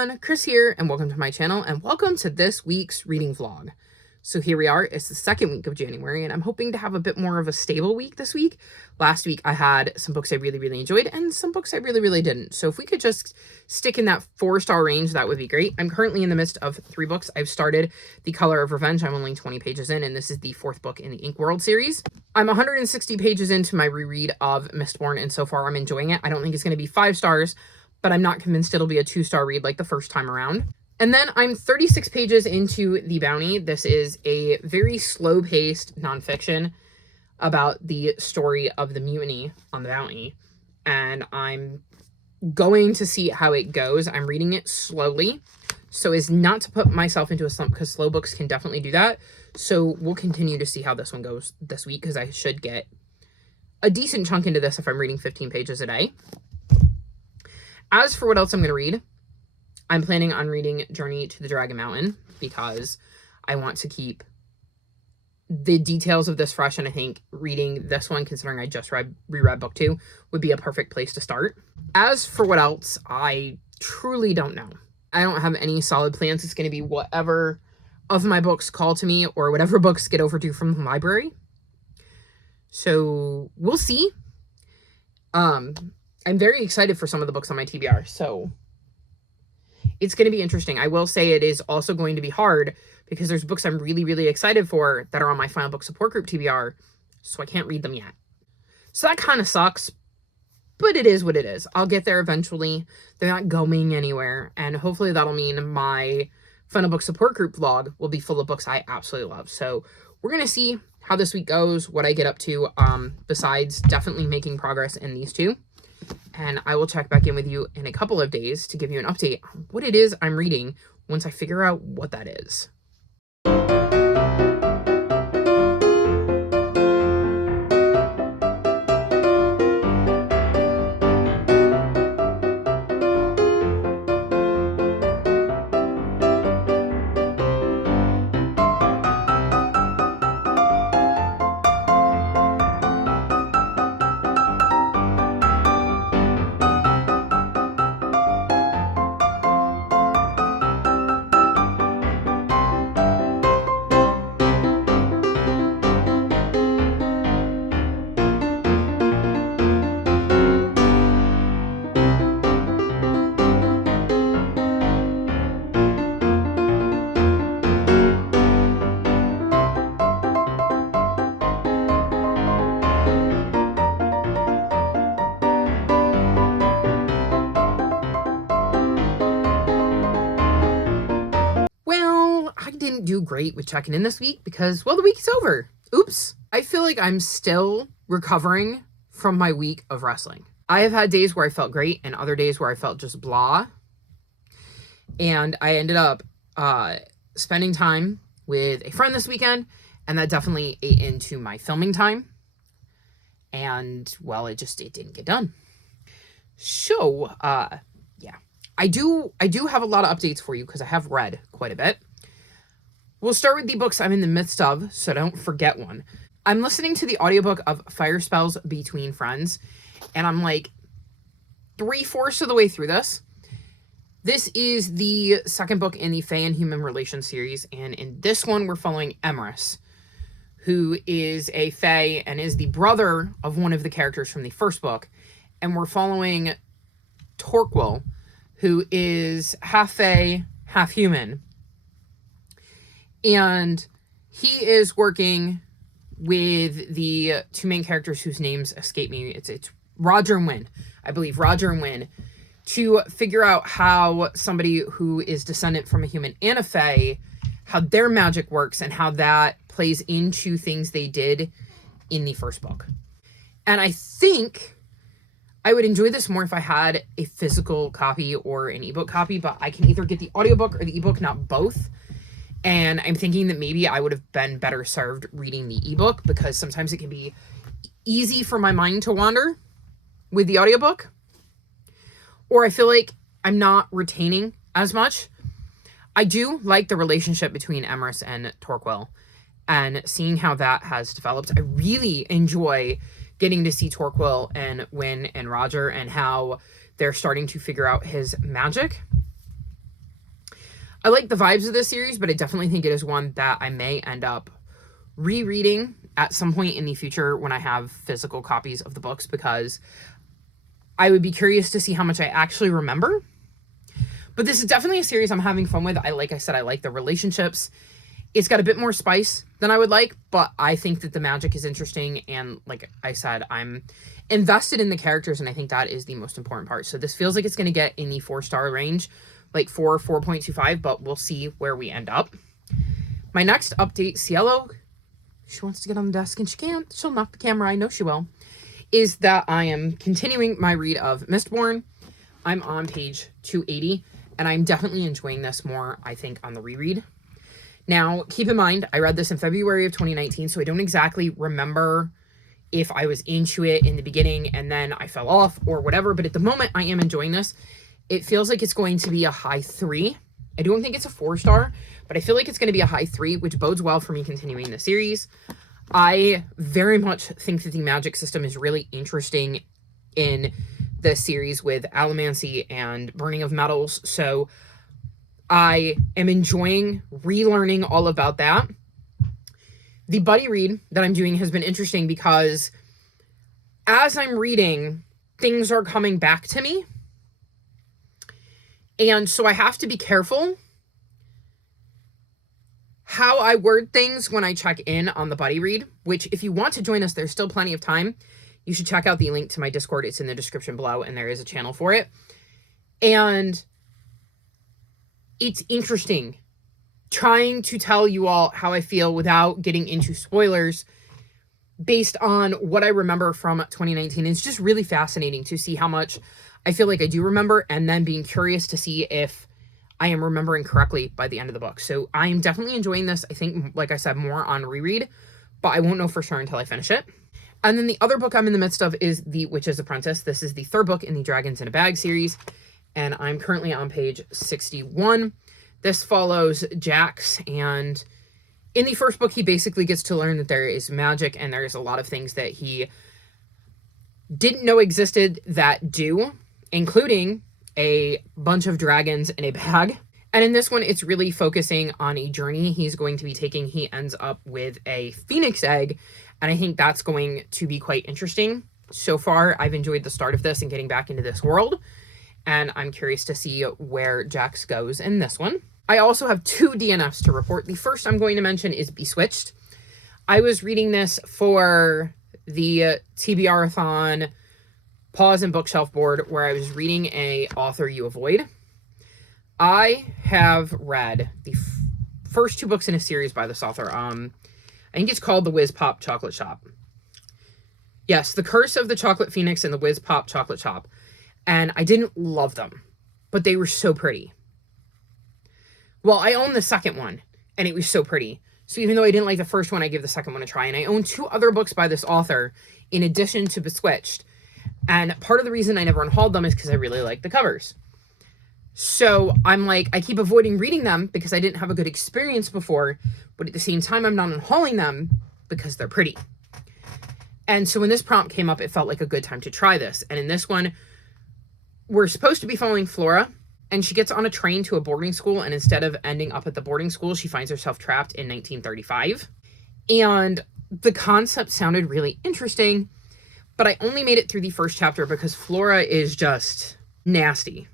everyone, Chris here, and welcome to my channel, and welcome to this week's reading vlog. So here we are, it's the second week of January, and I'm hoping to have a bit more of a stable week this week. Last week I had some books I really enjoyed, and some books I really didn't. So if we could just stick in that 4-star range, that would be great. I'm currently in the midst of 3 books. I've started The Color of Revenge. I'm only 20 pages in, and this is the 4th book in the Ink World series. I'm 160 pages into my reread of Mistborn, and so far I'm enjoying it. I don't think it's going to be 5 stars, but I'm not convinced it'll be a 2-star read like the first time around. And then I'm 36 pages into The Bounty. This is a very slow-paced nonfiction about the story of the mutiny on the Bounty. And I'm going to see how it goes. I'm reading it slowly so as not to put myself into a slump, because slow books can definitely do that. So we'll continue to see how this one goes this week, because I should get a decent chunk into this if I'm reading 15 pages a day. As for what else I'm going to read, I'm planning on reading Journey to the Dragon Mountain, because I want to keep the details of this fresh, and I think reading this one, considering I just reread book 2, would be a perfect place to start. As for what else, I truly don't know. I don't have any solid plans. It's going to be whatever of my books call to me, or whatever books get overdue from the library. So we'll see. I'm very excited for some of the books on my TBR, so it's going to be interesting. I will say it is also going to be hard, because there's books I'm really excited for that are on my final book support group TBR, so I can't read them yet. So that kind of sucks, but it is what it is. I'll get there eventually. They're not going anywhere, and hopefully that'll mean my final book support group vlog will be full of books I absolutely love. So we're going to see how this week goes, what I get up to, besides definitely making progress in these 2. And I will check back in with you in a couple of days to give you an update on what it is I'm reading once I figure out what that is. Didn't do great with checking in this week because, well, the week is over. Oops. I feel like I'm still recovering from my week of wrestling. I have had days where I felt great and other days where I felt just blah. And I ended up spending time with a friend this weekend, and that definitely ate into my filming time. And, well, it didn't get done. So, yeah. I do have a lot of updates for you because I have read quite a bit. We'll start with the books I'm in the midst of, so don't forget one. I'm listening to the audiobook of Fire Spells Between Friends, and I'm like 3/4 of the way through this. This is the second book in the Fae and Human Relations series, and in this one we're following Emrys, who is a Fae and is the brother of one of the characters from the first book, and we're following Torquil, who is half Fae, half human. And he is working with the 2 main characters whose names escape me. It's Roger and Wynn. I believe Roger and Wynn, to figure out how somebody who is descendant from a human and a Fae, how their magic works and how that plays into things they did in the first book. And I think I would enjoy this more if I had a physical copy or an ebook copy, but I can either get the audiobook or the ebook, not both. And I'm thinking that maybe I would have been better served reading the ebook, because sometimes it can be easy for my mind to wander with the audiobook. Or I feel like I'm not retaining as much. I do like the relationship between Emrys and Torquil, and seeing how that has developed. I really enjoy getting to see Torquil and Wynn and Roger, and how they're starting to figure out his magic. I like the vibes of this series, but I definitely think it is one that I may end up rereading at some point in the future when I have physical copies of the books, because I would be curious to see how much I actually remember. But this is definitely a series I'm having fun with. Like I said, I like the relationships. It's got a bit more spice than I would like, but I think that the magic is interesting. And like I said, I'm invested in the characters, and I think that is the most important part. So this feels like it's going to get in the 4-star range, like 4.25, but we'll see where we end up. My next update, Cielo, she wants to get on the desk and she can't. She'll knock the camera. I know she will. Is that I am continuing my read of Mistborn. I'm on page 280, and I'm definitely enjoying this more, I think, on the reread. Now, keep in mind, I read this in February of 2019, so I don't exactly remember if I was into it in the beginning and then I fell off or whatever, but at the moment, I am enjoying this. It feels like it's going to be a high 3. I don't think it's a 4-star, but I feel like it's going to be a high 3, which bodes well for me continuing the series. I very much think that the magic system is really interesting in the series with allomancy and burning of metals, so I am enjoying relearning all about that. The buddy read that I'm doing has been interesting because as I'm reading, things are coming back to me. And so I have to be careful how I word things when I check in on the buddy read, which if you want to join us, there's still plenty of time. You should check out the link to my Discord. It's in the description below, and there is a channel for it. And it's interesting trying to tell you all how I feel without getting into spoilers based on what I remember from 2019. It's just really fascinating to see how much I feel like I do remember, and then being curious to see if I am remembering correctly by the end of the book. So I am definitely enjoying this. I think, like I said, more on reread, but I won't know for sure until I finish it. And then the other book I'm in the midst of is The Witch's Apprentice. This is the 3rd book in the Dragons in a Bag series, and I'm currently on page 61. This follows Jax, and in the 1st book, he basically gets to learn that there is magic, and there's a lot of things that he didn't know existed that do, including a bunch of dragons in a bag. And in this one, it's really focusing on a journey he's going to be taking. He ends up with a phoenix egg, and I think that's going to be quite interesting. So far, I've enjoyed the start of this and getting back into this world, and I'm curious to see where Jax goes in this one. I also have 2 DNFs to report. The first I'm going to mention is Beswitched. I was reading this for the TBR-a-thon pause and bookshelf board where I was reading a author you avoid. I have read the first 2 books in a series by this author. I think it's called The Whiz Pop Chocolate Shop. Yes, The Curse of the Chocolate Phoenix and The Whiz Pop Chocolate Shop. And I didn't love them, but they were so pretty. Well, I own the second one, and it was so pretty. So even though I didn't like the first one, I give the second one a try. And I own 2 other books by this author in addition to Beswitched. And part of the reason I never unhauled them is because I really like the covers. So I'm like, I keep avoiding reading them because I didn't have a good experience before, but at the same time, I'm not unhauling them because they're pretty. And so when this prompt came up, it felt like a good time to try this. And in this one, we're supposed to be following Flora, and she gets on a train to a boarding school, and instead of ending up at the boarding school, she finds herself trapped in 1935. And the concept sounded really interesting, but I only made it through the first chapter because Flora is just nasty.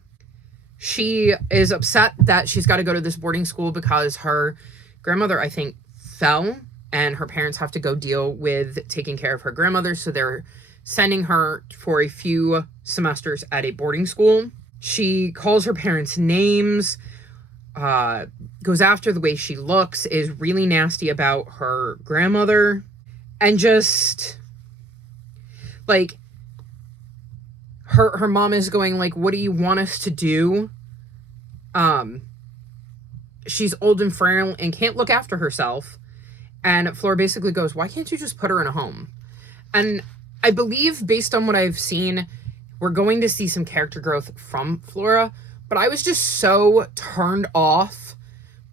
She is upset that she's got to go to this boarding school because her grandmother, I think, fell, and her parents have to go deal with taking care of her grandmother, so they're sending her for a few semesters at a boarding school. She calls her parents names, goes after the way she looks, is really nasty about her grandmother, and just, like, her mom is going, like, what do you want us to do? She's old and frail and can't look after herself. And Flora basically goes, why can't you just put her in a home? And I believe, based on what I've seen, we're going to see some character growth from Flora. But I was just so turned off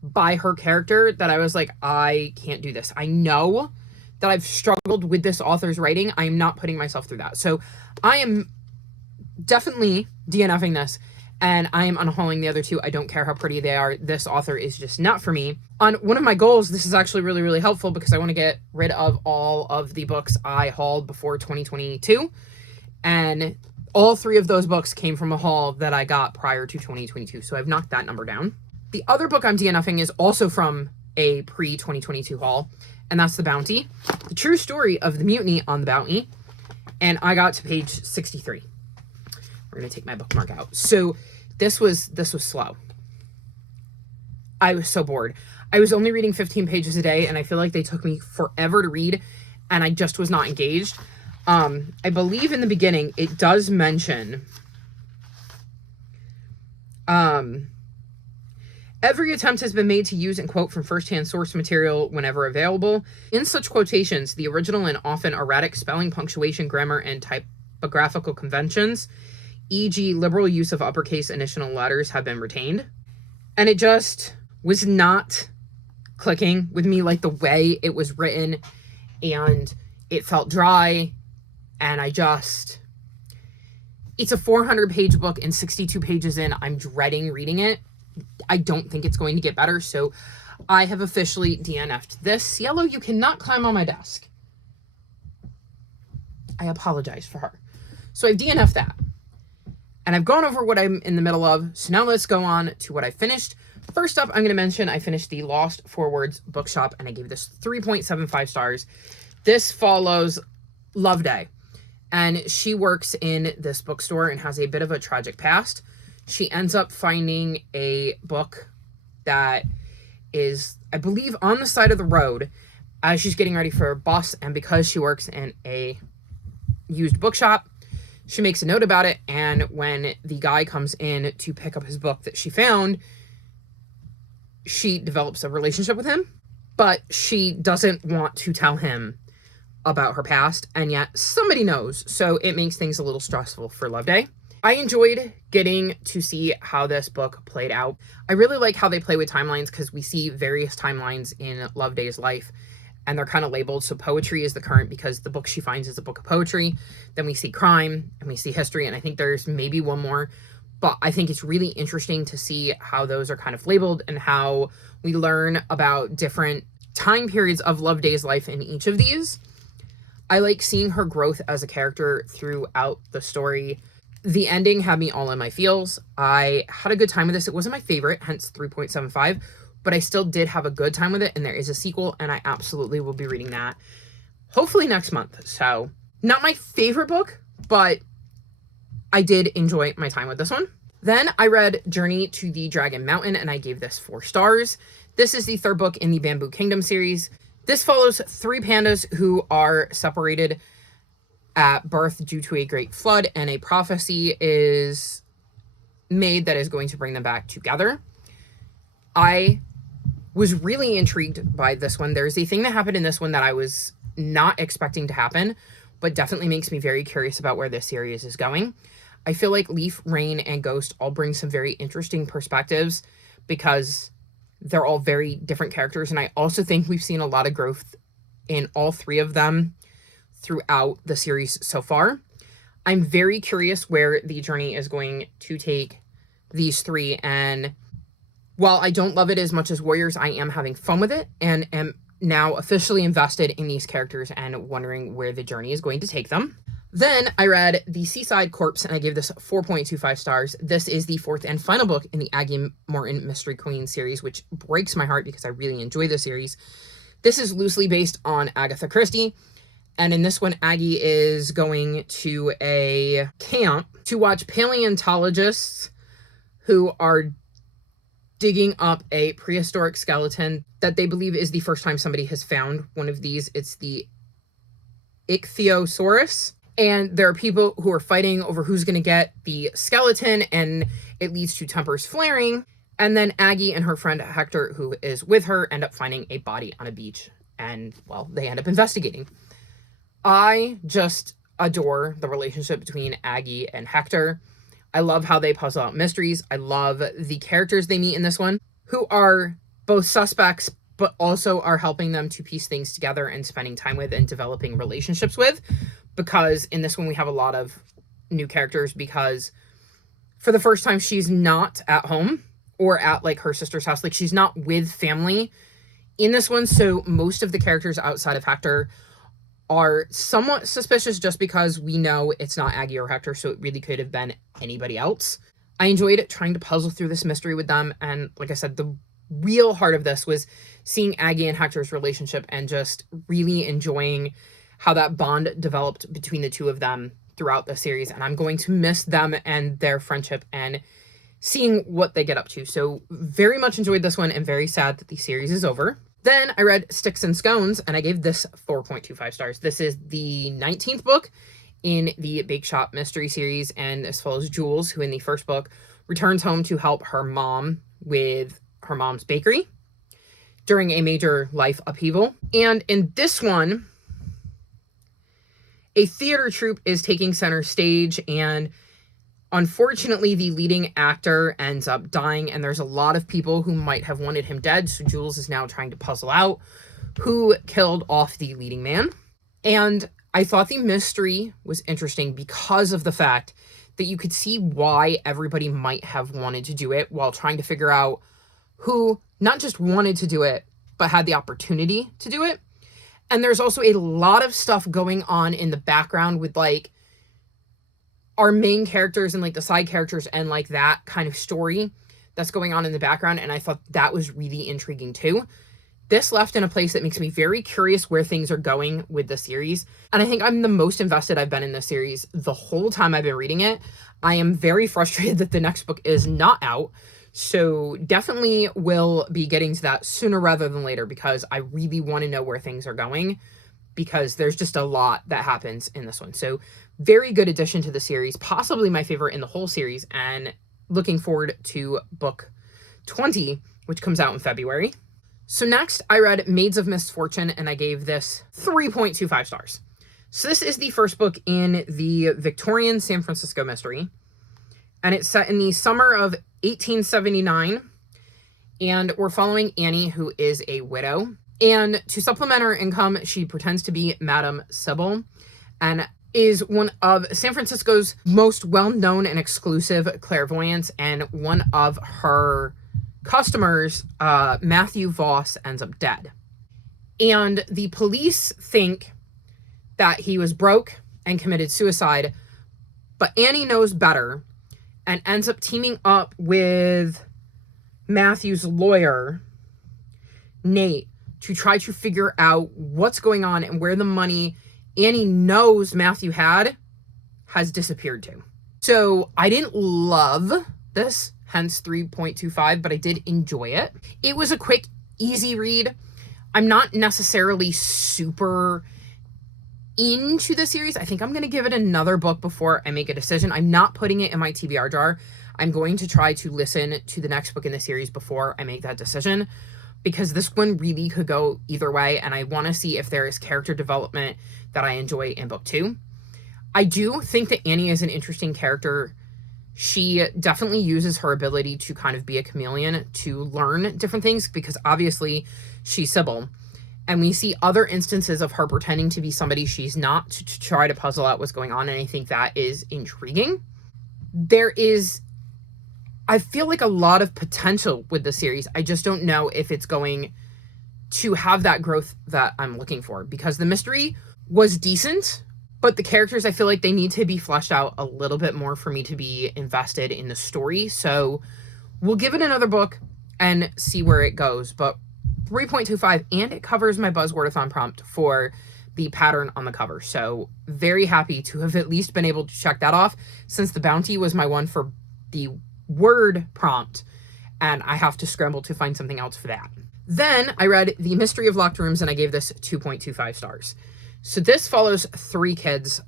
by her character that I was like, I can't do this. I know that I've struggled with this author's writing. I am not putting myself through that. So I am definitely DNFing this. and I am unhauling the other two. I don't care how pretty they are. This author is just not for me. On one of my goals, this is actually really, really helpful because I want to get rid of all of the books I hauled before 2022. And all 3 of those books came from a haul that I got prior to 2022. So I've knocked that number down. The other book I'm DNFing is also from a pre-2022 haul, and that's The Bounty. The true story of the mutiny on the Bounty. And I got to page 63. We're going to take my bookmark out. So this was slow. I was so bored. I was only reading 15 pages a day, and I feel like they took me forever to read, and I just was not engaged. I believe in the beginning, it does mention, every attempt has been made to use and quote from first-hand source material whenever available. In such quotations, the original and often erratic spelling, punctuation, grammar, and typographical conventions, e.g. liberal use of uppercase initial letters, have been retained. And it just was not clicking with me, like the way it was written, and it felt dry, and it's a 400-page book, and 62 pages in, I'm dreading reading it. I don't think it's going to get better, so I have officially DNF'd this. Yellow, you cannot climb on my desk. I apologize for her. So I've DNF'd that. And I've gone over what I'm in the middle of, so now let's go on to what I finished. First up, I'm going to mention I finished the Lost Forwards bookshop, and I gave this 3.75 stars. This follows Loveday, and she works in this bookstore and has a bit of a tragic past. She ends up finding a book that is, I believe, on the side of the road as she's getting ready for a bus, and because she works in a used bookshop, she makes a note about it, and when the guy comes in to pick up his book that she found, she develops a relationship with him, but she doesn't want to tell him about her past, and yet somebody knows, so it makes things a little stressful for Loveday. I enjoyed getting to see how this book played out. I really like how they play with timelines because we see various timelines in Loveday's life, and they're kind of labeled. So poetry is the current because the book she finds is a book of poetry. Then we see crime, and we see history, and I think there's maybe one more. But I think it's really interesting to see how those are kind of labeled and how we learn about different time periods of Loveday's life in each of these. I like seeing her growth as a character throughout the story. The ending had me all in my feels. I had a good time with this. It wasn't my favorite, hence 3.75, but I still did have a good time with it, and there is a sequel, and I absolutely will be reading that hopefully next month. So, not my favorite book, but I did enjoy my time with this one. Then I read Journey to the Dragon Mountain, and I gave this 4 stars. This is the 3rd book in the Bamboo Kingdom series. This follows 3 pandas who are separated at birth due to a great flood, and a prophecy is made that is going to bring them back together. I was really intrigued by this one. There's a thing that happened in this one that I was not expecting to happen, but definitely makes me very curious about where this series is going. I feel like Leaf, Rain, and Ghost all bring some very interesting perspectives because they're all very different characters, and I also think we've seen a lot of growth in all 3 of them throughout the series so far. I'm very curious where the journey is going to take these 3, and while I don't love it as much as Warriors, I am having fun with it and am now officially invested in these characters and wondering where the journey is going to take them. Then I read The Seaside Corpse, and I gave this 4.25 stars. This is the 4th and final book in the Aggie Morton Mystery Queen series, which breaks my heart because I really enjoy the series. This is loosely based on Agatha Christie, and in this one, Aggie is going to a camp to watch paleontologists who are digging up a prehistoric skeleton that they believe is the first time somebody has found one of these. It's the Ichthyosaurus. And there are people who are fighting over who's going to get the skeleton, and it leads to tempers flaring. And then Aggie and her friend Hector, who is with her, end up finding a body on a beach. And, well, they end up investigating. I just adore the relationship between Aggie and Hector. I love how they puzzle out mysteries. I love the characters they meet in this one, who are both suspects, but also are helping them to piece things together and spending time with and developing relationships with. Because in this one, we have a lot of new characters because for the first time, she's not at home or at like her sister's house. Like she's not with family in this one. So most of the characters outside of Hector are somewhat suspicious just because we know it's not Aggie or Hector. So it really could have been anybody else. I enjoyed trying to puzzle through this mystery with them. And like I said, the real heart of this was seeing Aggie and Hector's relationship and just really enjoying how that bond developed between the two of them throughout the series. And I'm going to miss them and their friendship and seeing what they get up to. So very much enjoyed this one and very sad that the series is over. Then I read Sticks and Scones and I gave this 4.25 stars. This is the 19th book in the Bake Shop mystery series, and as follows Jules, who in the first book returns home to help her mom with her mom's bakery during a major life upheaval. And in this one, a theater troupe is taking center stage, and unfortunately the leading actor ends up dying, and there's a lot of people who might have wanted him dead. So Jules is now trying to puzzle out who killed off the leading man. And I thought the mystery was interesting because of the fact that you could see why everybody might have wanted to do it while trying to figure out who not just wanted to do it, but had the opportunity to do it. And there's also a lot of stuff going on in the background with like our main characters and like the side characters and like that kind of story that's going on in the background. And I thought that was really intriguing too. This left in a place that makes me very curious where things are going with the series. And I think I'm the most invested I've been in this series the whole time I've been reading it. I am very frustrated that the next book is not out. So definitely will be getting to that sooner rather than later because I really want to know where things are going because there's just a lot that happens in this one. So very good addition to the series, possibly my favorite in the whole series, and looking forward to book 20, which comes out in February. So next I read Maids of Misfortune and I gave this 3.25 stars. So this is the first book in the Victorian San Francisco mystery, and it's set in the summer of 1879, and we're following Annie, who is a widow, and to supplement her income, she pretends to be Madame Sybil and is one of San Francisco's most well-known and exclusive clairvoyants, and one of her customers, Matthew Voss, ends up dead. And the police think that he was broke and committed suicide, but Annie knows better and ends up teaming up with Matthew's lawyer, Nate, to try to figure out what's going on and where the money Annie knows Matthew has disappeared to. So I didn't love this, hence 3.25, but I did enjoy it. It was a quick, easy read. I'm not necessarily super into the series. I think I'm going to give it another book before I make a decision. I'm not putting it in my TBR jar. I'm going to try to listen to the next book in the series before I make that decision, because this one really could go either way, and I want to see if there is character development that I enjoy in book 2. I do think that Annie is an interesting character. She definitely uses her ability to kind of be a chameleon to learn different things, because obviously she's Sybil. And we see other instances of her pretending to be somebody she's not to try to puzzle out what's going on. And I think that is intriguing. I feel like a lot of potential with the series. I just don't know if it's going to have that growth that I'm looking for, because the mystery was decent, but the characters, I feel like they need to be fleshed out a little bit more for me to be invested in the story. So we'll give it another book and see where it goes. But 3.25, and it covers my Buzzwordathon prompt for the pattern on the cover. So very happy to have at least been able to check that off, since the bounty was my one for the word prompt, and I have to scramble to find something else for that. Then I read The Mystery of Locked Rooms, and I gave this 2.25 stars. So this follows 3 kids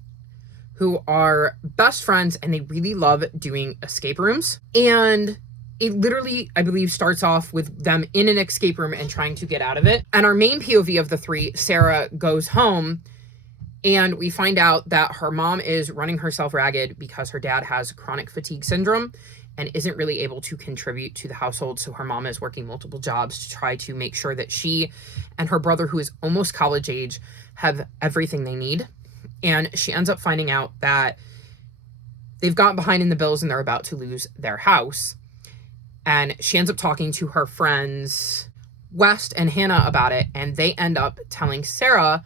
who are best friends, and they really love doing escape rooms. And it literally, I believe, starts off with them in an escape room and trying to get out of it. And our main POV of the 3, Sarah, goes home, and we find out that her mom is running herself ragged because her dad has chronic fatigue syndrome and isn't really able to contribute to the household. So her mom is working multiple jobs to try to make sure that she and her brother, who is almost college age, have everything they need. And she ends up finding out that they've gotten behind in the bills and they're about to lose their house. And she ends up talking to her friends West and Hannah about it, and they end up telling Sarah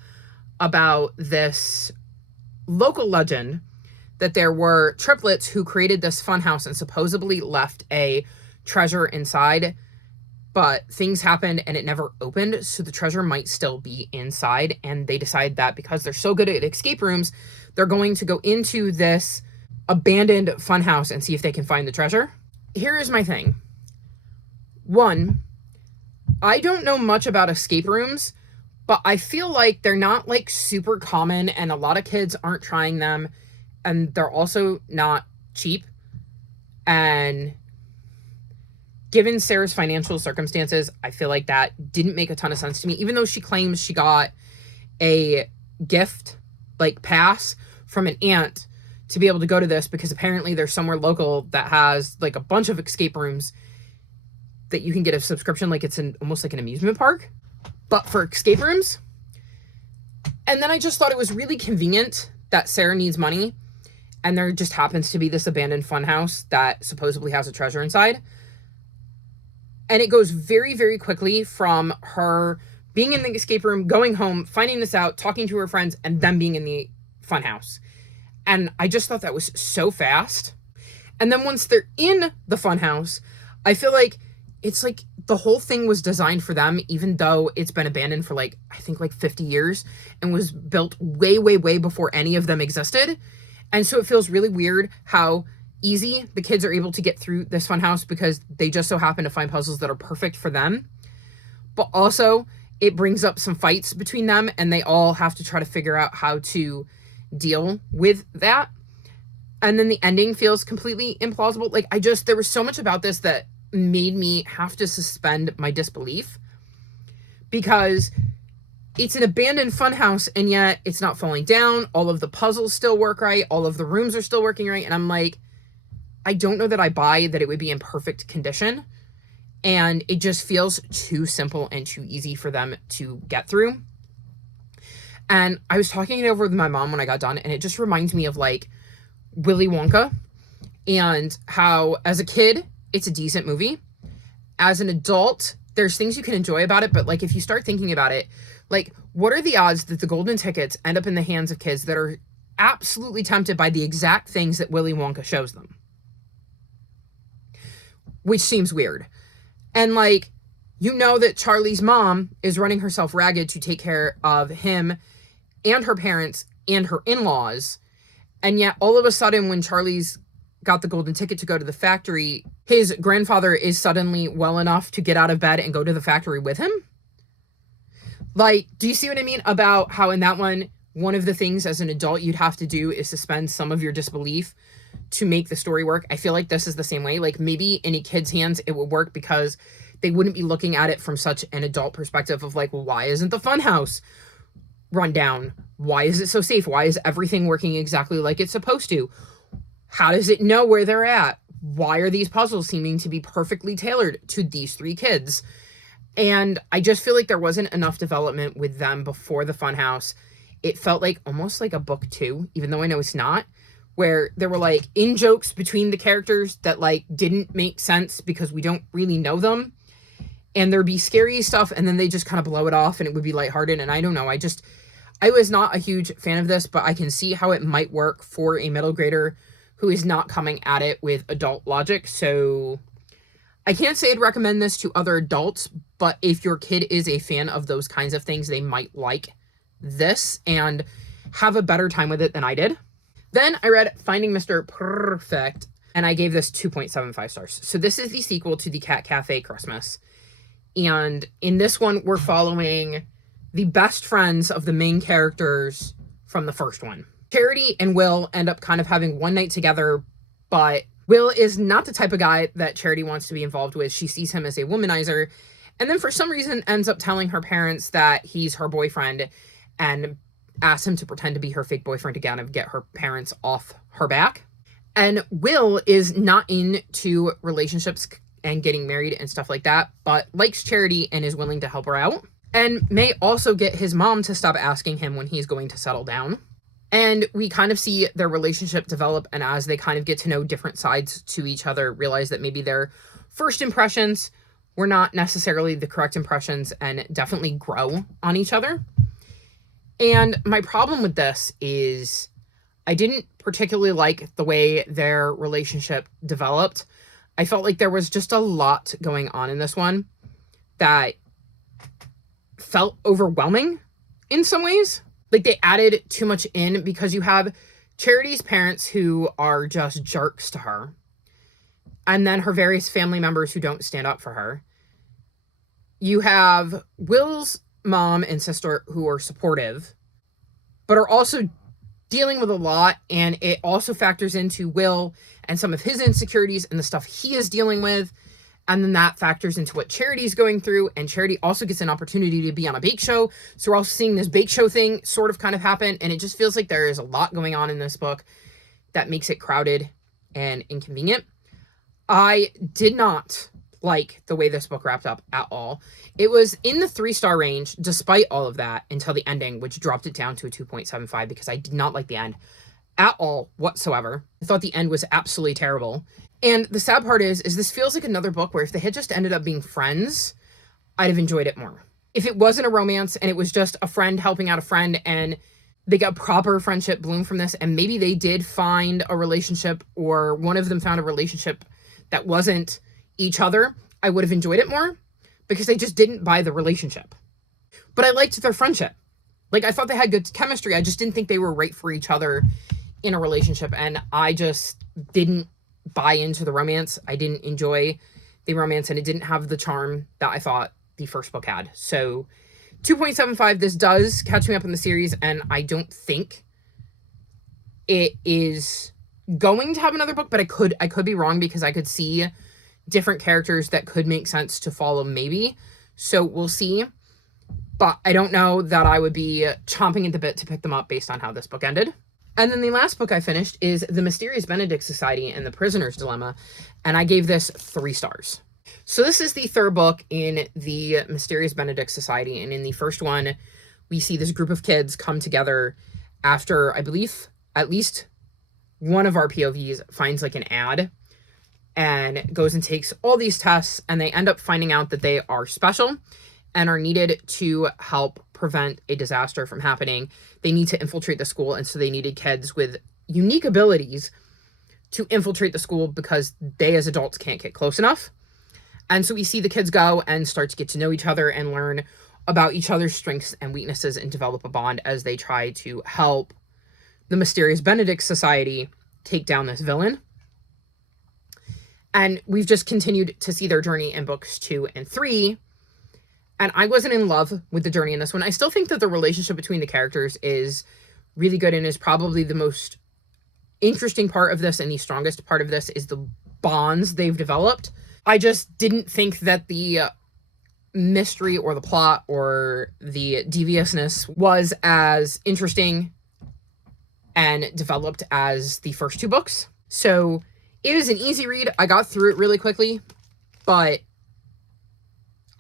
about this local legend that there were triplets who created this funhouse and supposedly left a treasure inside, but things happened and it never opened, so the treasure might still be inside. And they decide that because they're so good at escape rooms, they're going to go into this abandoned funhouse and see if they can find the treasure. Here is my thing. One, I don't know much about escape rooms, but I feel like they're not like super common and a lot of kids aren't trying them, and they're also not cheap. And given Sarah's financial circumstances, I feel like that didn't make a ton of sense to me, even though she claims she got a gift, like pass from an aunt to be able to go to this, because apparently there's somewhere local that has like a bunch of escape rooms that you can get a subscription, like it's almost like an amusement park, but for escape rooms. And then I just thought it was really convenient that Sarah needs money, and there just happens to be this abandoned funhouse that supposedly has a treasure inside. And it goes very, very quickly from her being in the escape room, going home, finding this out, talking to her friends, and them being in the funhouse. And I just thought that was so fast. And then once they're in the funhouse, I feel like it's like the whole thing was designed for them, even though it's been abandoned for like, I think like 50 years and was built way, way, way before any of them existed. And so it feels really weird how easy the kids are able to get through this funhouse because they just so happen to find puzzles that are perfect for them. But also it brings up some fights between them and they all have to try to figure out how to deal with that. And then the ending feels completely implausible. Like there was so much about this that made me have to suspend my disbelief, because it's an abandoned funhouse and yet it's not falling down. All of the puzzles still work right. All of the rooms are still working right. And I'm like, I don't know that I buy that it would be in perfect condition. And it just feels too simple and too easy for them to get through. And I was talking it over with my mom when I got done, and it just reminds me of like Willy Wonka, and how as a kid, it's a decent movie. As an adult, there's things you can enjoy about it, but like if you start thinking about it, like what are the odds that the golden tickets end up in the hands of kids that are absolutely tempted by the exact things that Willy Wonka shows them? Which seems weird. And like, you know that Charlie's mom is running herself ragged to take care of him and her parents and her in-laws. And yet all of a sudden when Charlie's got the golden ticket to go to the factory, his grandfather is suddenly well enough to get out of bed and go to the factory with him. Like, do you see what I mean about how in that one of the things as an adult you'd have to do is suspend some of your disbelief to make the story work? I feel like this is the same way. Like maybe in a kid's hands it would work because they wouldn't be looking at it from such an adult perspective of like, well, why isn't the funhouse run down? Why is it so safe? Why is everything working exactly like it's supposed to? How does it know where they're at? Why are these puzzles seeming to be perfectly tailored to these three kids? And I just feel like there wasn't enough development with them before the funhouse. It felt like almost like a book 2, even though I know it's not, where there were like in-jokes between the characters that like didn't make sense because we don't really know them. And there'd be scary stuff and then they just kind of blow it off and it would be lighthearted. And I don't know. I was not a huge fan of this, but I can see how it might work for a middle grader who is not coming at it with adult logic. So I can't say I'd recommend this to other adults, but if your kid is a fan of those kinds of things, they might like this and have a better time with it than I did. Then I read Finding Mr. Perfect, and I gave this 2.75 stars. So this is the sequel to The Cat Cafe Christmas. And in this one, we're following the best friends of the main characters from the first one. Charity and Will end up kind of having one night together, but Will is not the type of guy that Charity wants to be involved with. She sees him as a womanizer, and then for some reason ends up telling her parents that he's her boyfriend and asks him to pretend to be her fake boyfriend to kind of get her parents off her back. And Will is not into relationships and getting married and stuff like that, but likes Charity and is willing to help her out. And may also get his mom to stop asking him when he's going to settle down. And we kind of see their relationship develop, and as they kind of get to know different sides to each other, realize that maybe their first impressions were not necessarily the correct impressions, and definitely grow on each other. And my problem with this is I didn't particularly like the way their relationship developed. I felt like there was just a lot going on in this one that felt overwhelming in some ways. Like, they added too much in, because you have Charity's parents who are just jerks to her, and then her various family members who don't stand up for her. You have Will's mom and sister who are supportive, but are also dealing with a lot, and it also factors into Will and some of his insecurities and the stuff he is dealing with. And then that factors into what Charity's going through, and Charity also gets an opportunity to be on a bake show. So we're also seeing this bake show thing sort of kind of happen, and it just feels like there is a lot going on in this book that makes it crowded and inconvenient. I did not like the way this book wrapped up at all. It was in the 3-star range despite all of that until the ending, which dropped it down to a 2.75 because I did not like the end at all whatsoever. I thought the end was absolutely terrible. And the sad part is this feels like another book where if they had just ended up being friends, I'd have enjoyed it more. If it wasn't a romance and it was just a friend helping out a friend, and they got proper friendship bloom from this, and maybe they did find a relationship, or one of them found a relationship that wasn't each other, I would have enjoyed it more, because they just didn't buy the relationship. But I liked their friendship. Like, I thought they had good chemistry. I just didn't think they were right for each other in a relationship, and I just didn't buy into the romance. I didn't enjoy the romance, and it didn't have the charm that I thought the first book had. So 2.75, this does catch me up in the series, and I don't think it is going to have another book, but I could be wrong, because I could see different characters that could make sense to follow, maybe. So we'll see. But I don't know that I would be chomping at the bit to pick them up based on how this book ended. And then the last book I finished is The Mysterious Benedict Society and the Prisoner's Dilemma, and I gave this 3 stars. So this is the third book in the Mysterious Benedict Society, and in the first one, we see this group of kids come together after, I believe, at least one of our POVs finds like an ad and goes and takes all these tests, and they end up finding out that they are special and are needed to help prevent a disaster from happening. They need to infiltrate the school, and so they needed kids with unique abilities to infiltrate the school because they as adults can't get close enough. And so we see the kids go and start to get to know each other and learn about each other's strengths and weaknesses and develop a bond as they try to help the Mysterious Benedict Society take down this villain. And we've just continued to see their journey in books 2 and 3. And I wasn't in love with the journey in this one. I still think that the relationship between the characters is really good and is probably the most interesting part of this, and the strongest part of this is the bonds they've developed. I just didn't think that the mystery or the plot or the deviousness was as interesting and developed as the first 2 books. So it is an easy read. I got through it really quickly, but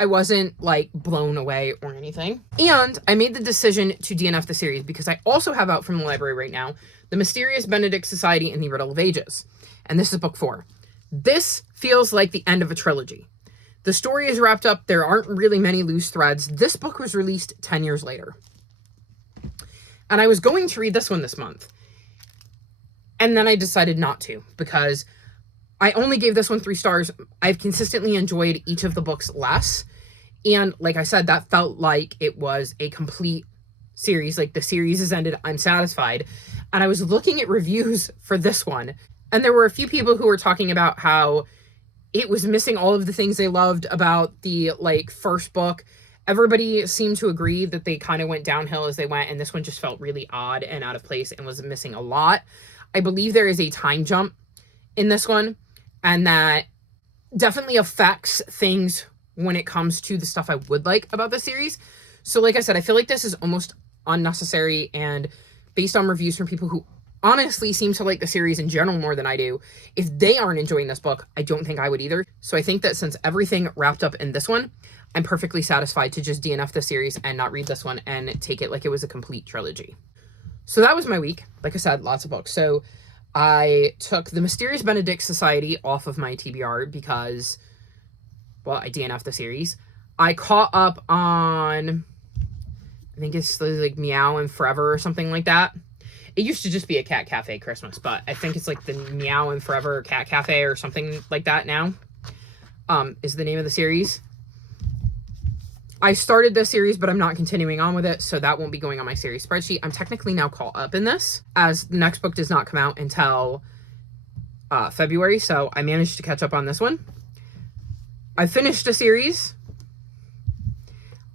I wasn't like blown away or anything. And I made the decision to DNF the series because I also have out from the library right now The Mysterious Benedict Society and the Riddle of Ages. And this is book 4. This feels like the end of a trilogy. The story is wrapped up. There aren't really many loose threads. This book was released 10 years later. And I was going to read this one this month. And then I decided not to, because I only gave this one 3 stars. I've consistently enjoyed each of the books less. And like I said, that felt like it was a complete series. Like, the series has ended. I'm satisfied. And I was looking at reviews for this one, and there were a few people who were talking about how it was missing all of the things they loved about the first book. Everybody seemed to agree that they kind of went downhill as they went, and this one just felt really odd and out of place and was missing a lot. I believe there is a time jump in this one, and that definitely affects things when it comes to the stuff I would like about the series. So like I said, I feel like this is almost unnecessary, and based on reviews from people who honestly seem to like the series in general more than I do, if they aren't enjoying this book, I don't think I would either. So I think that since everything wrapped up in this one, I'm perfectly satisfied to just DNF the series and not read this one and take it like it was a complete trilogy. So that was my week. Like I said, lots of books. So I took The Mysterious Benedict Society off of my TBR because, well, I DNF'd the series. I caught up on, I think it's like Meow and Forever or something like that. It used to just be a Cat Cafe Christmas, but I think it's like the Meow and Forever Cat Cafe or something like that now, is the name of the series. I started this series, but I'm not continuing on with it, so that won't be going on my series spreadsheet. I'm technically now caught up in this, as the next book does not come out until February, so I managed to catch up on this one. I finished a series.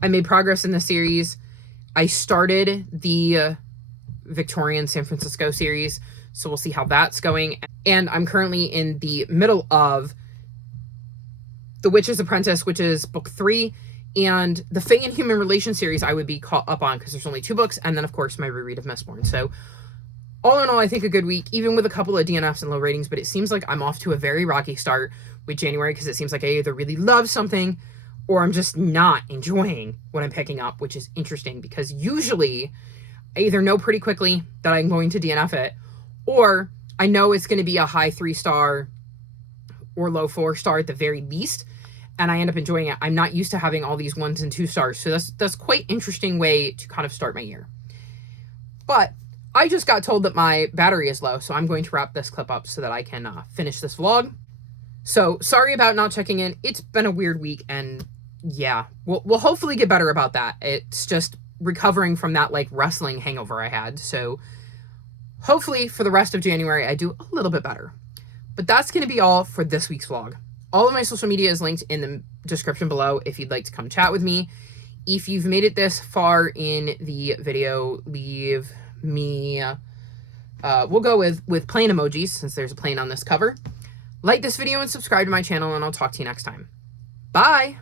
I made progress in the series. I started the Victorian San Francisco series, so we'll see how that's going. And I'm currently in the middle of The Witch's Apprentice, which is book 3, and the Fae and Human Relations series I would be caught up on because there's only 2 books, and then of course my reread of Mistborn. So all in all, I think a good week, even with a couple of DNFs and low ratings, but it seems like I'm off to a very rocky start with January because it seems like I either really love something or I'm just not enjoying what I'm picking up, which is interesting because usually I either know pretty quickly that I'm going to DNF it, or I know it's going to be a high 3-star or low 4-star at the very least, and I end up enjoying it. I'm not used to having all these 1s and 2 stars, so that's quite interesting way to kind of start my year. But I just got told that my battery is low, so I'm going to wrap this clip up so that I can finish this vlog. So sorry about not checking in. It's been a weird week, and yeah, we'll hopefully get better about that. It's just recovering from that like wrestling hangover I had, so hopefully for the rest of January I do a little bit better. But that's going to be all for this week's vlog. All of my social media is linked in the description below if you'd like to come chat with me. If you've made it this far in the video, leave me, we'll go with plane emojis since there's a plane on this cover. Like this video and subscribe to my channel, and I'll talk to you next time. Bye!